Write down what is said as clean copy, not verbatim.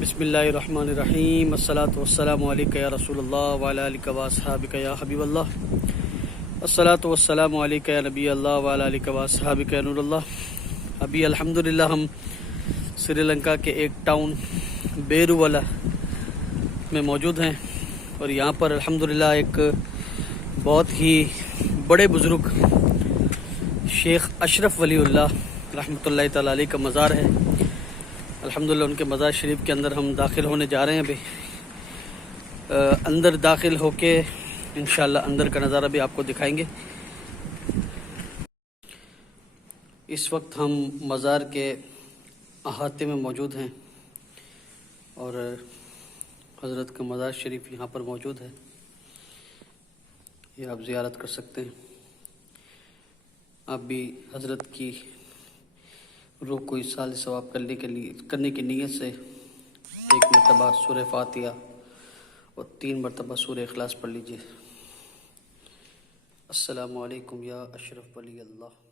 बिस्मिल्लाहिर्रहमानिर्रहीम अस्सलातु वस्सलामु अलैका या रसूल अल्लाह व अला आलिका व अस्हाबिका या हबीब अल्लाह अस्सलातु वस्सलामु अलैका या नबी अल्लाह व अला आलिका व अस्हाबिका या नूर अल्लाह। अभी अल्हम्दुलिल्लाह हम श्रीलंका के एक टाउन बेरुवाला में मौजूद हैं और यहाँ पर अल्हम्दुलिल्लाह एक बहुत ही बड़े बुज़ुर्ग शेख अशरफ वलीउल्लाह रहमतुल्लाहि तआला अलैह का मज़ार है। अल्हम्दुलिल्लाह उनके मज़ार शरीफ के अंदर हम दाखिल होने जा रहे हैं। अभी अंदर दाखिल होके इंशाअल्लाह अंदर का नज़ारा भी आपको दिखाएंगे। इस वक्त हम मज़ार के अहाते में मौजूद हैं और हज़रत का मज़ार शरीफ यहाँ पर मौजूद है। ये आप ज़ियारत कर सकते हैं। आप भी हज़रत की रूह को इसाल सवाब करने की नीयत से एक मरतबा सूरह फातिहा और 3 मरतबा सूरह इखलास पढ़ लीजिए। अस्सलामु अलैकुम या अशरफ वली अल्लाह।